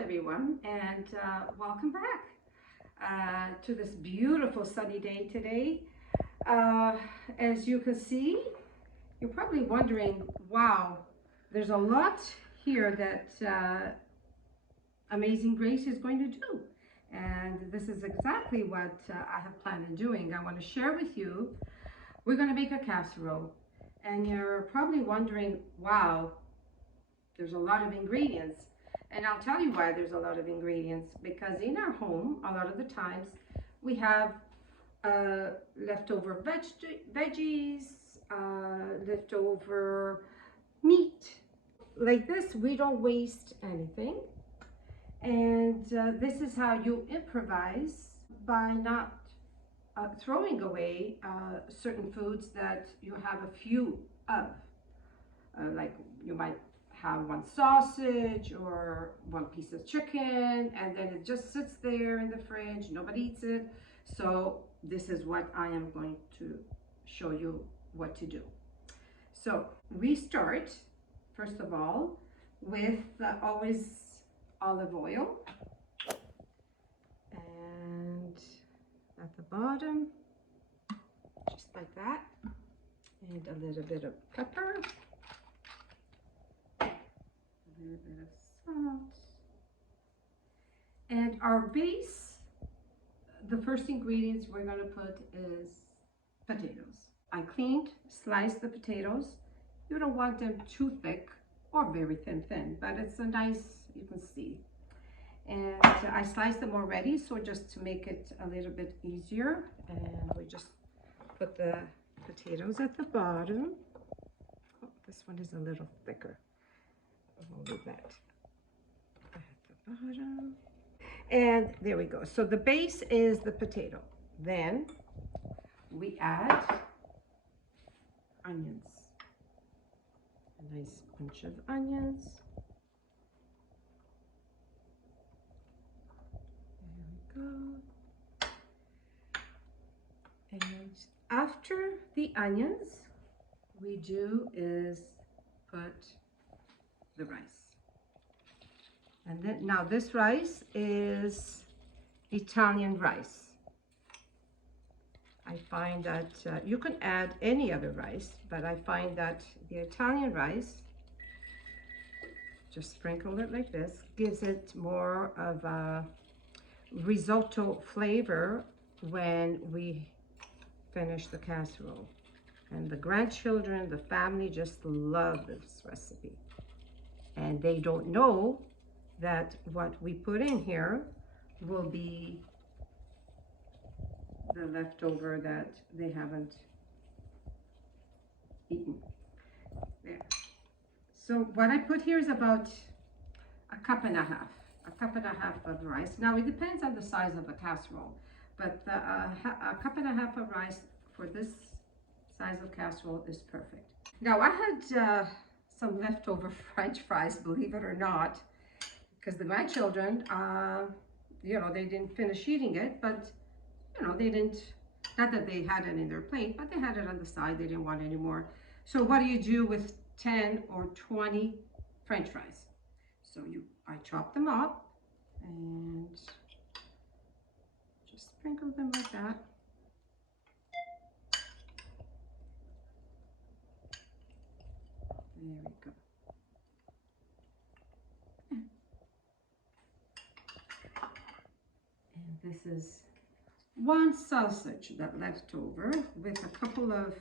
Everyone, and welcome back to this beautiful sunny day today. As you can see, you're probably wondering, wow, there's a lot here that Amazing Grace is going to do, and this is exactly what I have planned on doing. I want to share with you, we're going to make a casserole, and you're probably wondering, wow, there's a lot of ingredients. And I'll tell you why there's a lot of ingredients, because in our home, a lot of the times, we have leftover veggies, leftover meat. Like this, we don't waste anything. And this is how you improvise by not throwing away certain foods that you have a few of. Like you might have one sausage or one piece of chicken, and then it just sits there in the fridge, nobody eats it. So this is what I am going to show you what to do. So we start, first of all, with always olive oil, and at the bottom, just like that, and a little bit of pepper, a little bit of salt, and our base, the first ingredients we're going to put is potatoes. I cleaned, sliced the potatoes. You don't want them too thick or very thin, but it's a nice, you can see. And I sliced them already, so just to make it a little bit easier, and we just put the potatoes at the bottom. Oh, this one is a little thicker. We'll do that at the bottom. And there we go. So the base is the potato. Then we add onions. A nice bunch of onions. There we go. And after the onions, we do is put the rice. And then now this rice is Italian rice. I find that you can add any other rice, but I find that the Italian rice, just sprinkle it like this, gives it more of a risotto flavor when we finish the casserole. And the grandchildren, the family just love this recipe. And they don't know that what we put in here will be the leftover that they haven't eaten. There. So what I put here is about a cup and a half of rice. Now it depends on the size of the casserole, but a cup and a half of rice for this size of casserole is perfect. Now I had some leftover French fries, believe it or not, because the grandchildren, you know, they didn't finish eating it, but you know, they didn't, not that they had it in their plate, but they had it on the side. They didn't want any more. So what do you do with 10 or 20 French fries? So I chop them up and just sprinkle them like that. There we go. And this is one sausage that left over with a couple of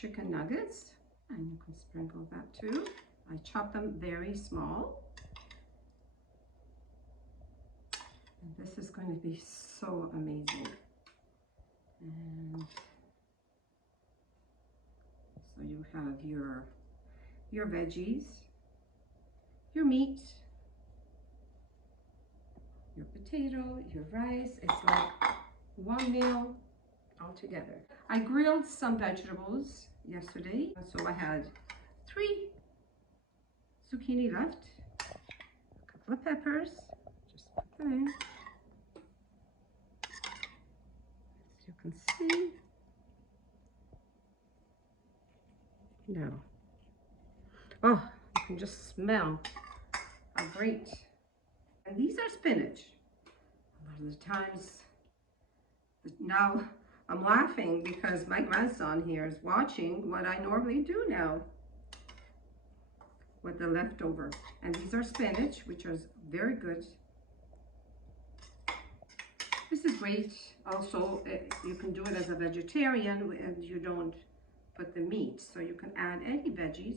chicken nuggets, and you can sprinkle that too. I chop them very small. And this is going to be so amazing. And so you have your veggies, your meat, your potato, your rice. It's like one meal all together. I grilled some vegetables yesterday, so I had 3 zucchini left, a couple of peppers, just put them in. As you can see, Now, oh, you can just smell how great. And these are spinach. A lot of the times, now I'm laughing because my grandson here is watching what I normally do now with the leftover. And these are spinach, which is very good. This is great. Also, you can do it as a vegetarian and you don't put the meat. So you can add any veggies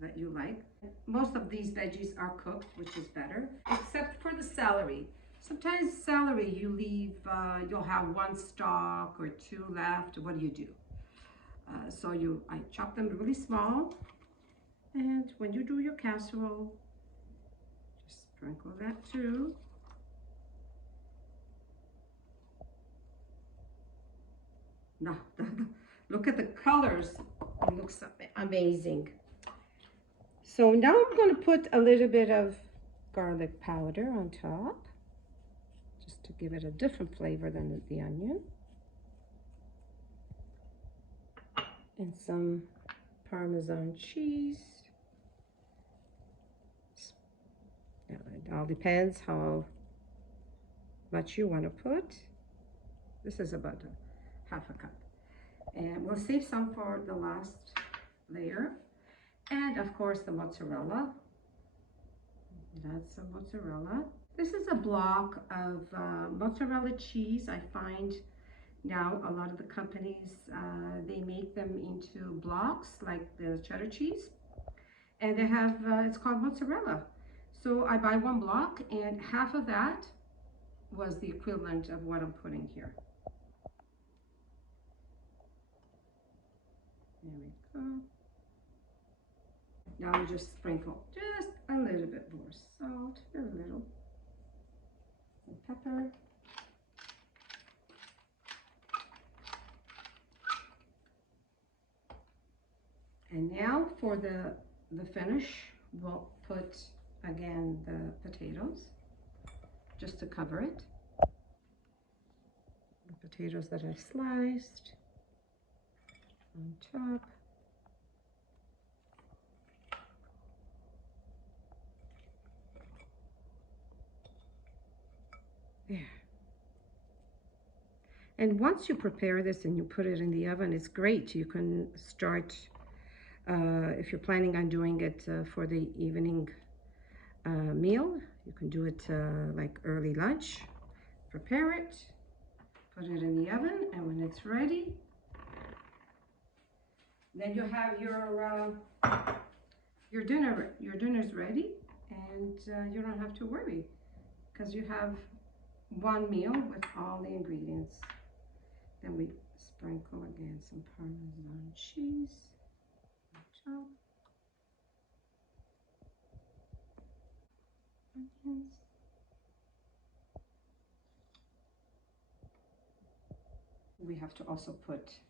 that you like. Most of these veggies are cooked, which is better, except for the celery. Sometimes celery you leave, you'll have one stalk or two left. What do? I chop them really small. And when you do your casserole, just sprinkle that too. Now, look at the colors. It looks amazing. So now I'm going to put a little bit of garlic powder on top, just to give it a different flavor than the onion. And some Parmesan cheese. Now, it all depends how much you want to put. This is about half a cup. And we'll save some for the last layer. And of course the mozzarella. That's some mozzarella. This is a block of mozzarella cheese. I find now a lot of the companies, they make them into blocks like the cheddar cheese. And they have, it's called mozzarella. So I buy one block and half of that was the equivalent of what I'm putting here. There we go. Now we just sprinkle just a little bit more salt, very little, and pepper. And now for the finish, we'll put again the potatoes, just to cover it. The potatoes that I've sliced on top. There. And once you prepare this and you put it in the oven, it's great. You can start, if you're planning on doing it for the evening meal, you can do it like early lunch. Prepare it, put it in the oven, and when it's ready, then you have your dinner. Your dinner's ready, and you don't have to worry because you have one meal with all the ingredients. Then we sprinkle again some Parmesan cheese on top. Onions. We have to also put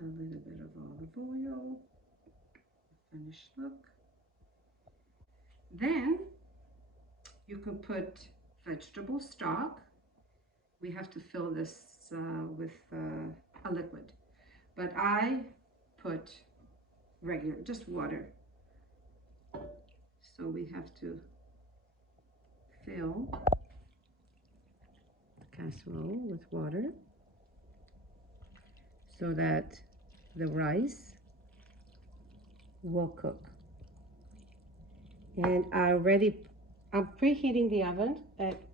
a little bit of olive oil, finished look. Then you can put vegetable stock. We have to fill this with a liquid, but I put regular, just water. So we have to fill the casserole with water so that the rice will cook. And I'm preheating the oven.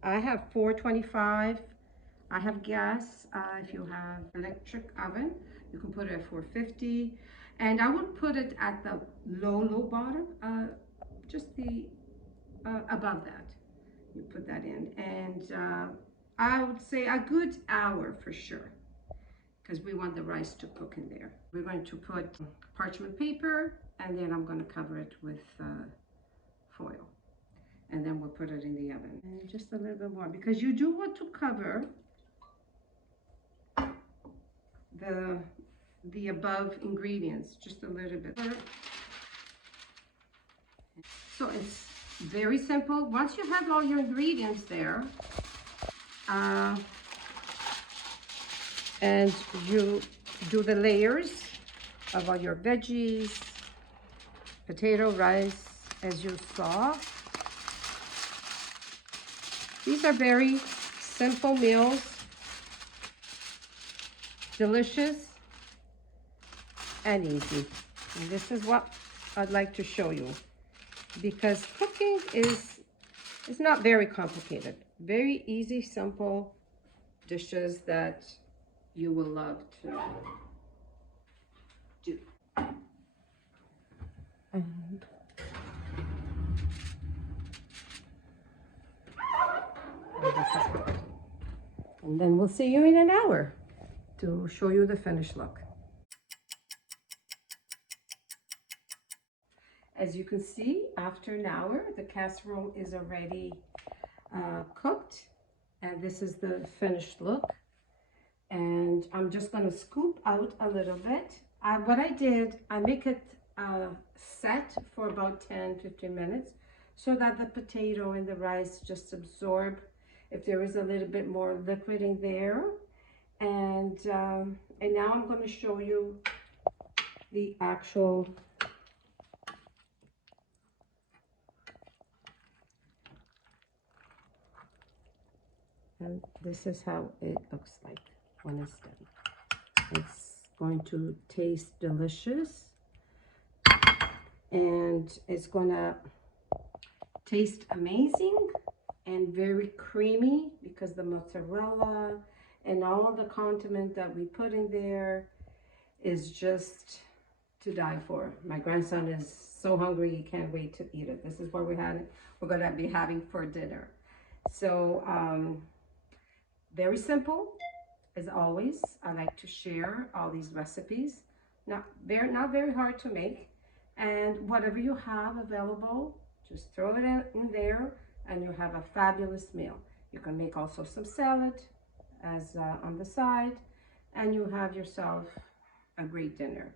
I have 425. I have gas. If you have electric oven, you can put it at 450. And I would put it at the low bottom, just the above that. You put that in, and I would say a good hour for sure, because we want the rice to cook in there. We're going to put parchment paper, and then I'm going to cover it with foil. And then we'll put it in the oven. And just a little bit more, because you do want to cover the above ingredients, just a little bit. So it's very simple. Once you have all your ingredients there, and you do the layers of all your veggies, potato, rice, as you saw. These are very simple meals, delicious and easy. And this is what I'd like to show you, because cooking is not very complicated. Very easy, simple dishes that you will love to do. And and then we'll see you in an hour to show you the finished look. As you can see, after an hour, the casserole is already cooked, and this is the finished look. And I'm just going to scoop out a little bit. What I did, I make it set for about 10-15 minutes so that the potato and the rice just absorb if there is a little bit more liquid in there. And now I'm going to show you the actual and this is how it looks like when it's done. It's going to taste delicious, and it's gonna taste amazing and very creamy because the mozzarella and all the condiment that we put in there is just to die for. My grandson is so hungry, he can't wait to eat it. This is what we're gonna be having for dinner. So very simple, as always. I like to share all these recipes. Not very hard to make, and whatever you have available, just throw it in there, and you have a fabulous meal. You can make also some salad as on the side, and you have yourself a great dinner.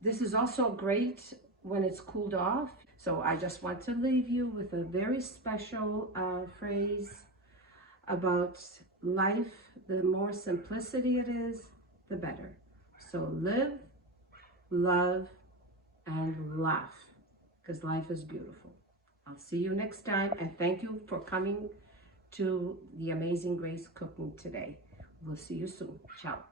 This is also great when it's cooled off. So I just want to leave you with a very special phrase about life. The more simplicity it is, the better. So live, love, and laugh, because life is beautiful. I'll see you next time, and thank you for coming to the Amazing Grace Cooking today. We'll see you soon. Ciao.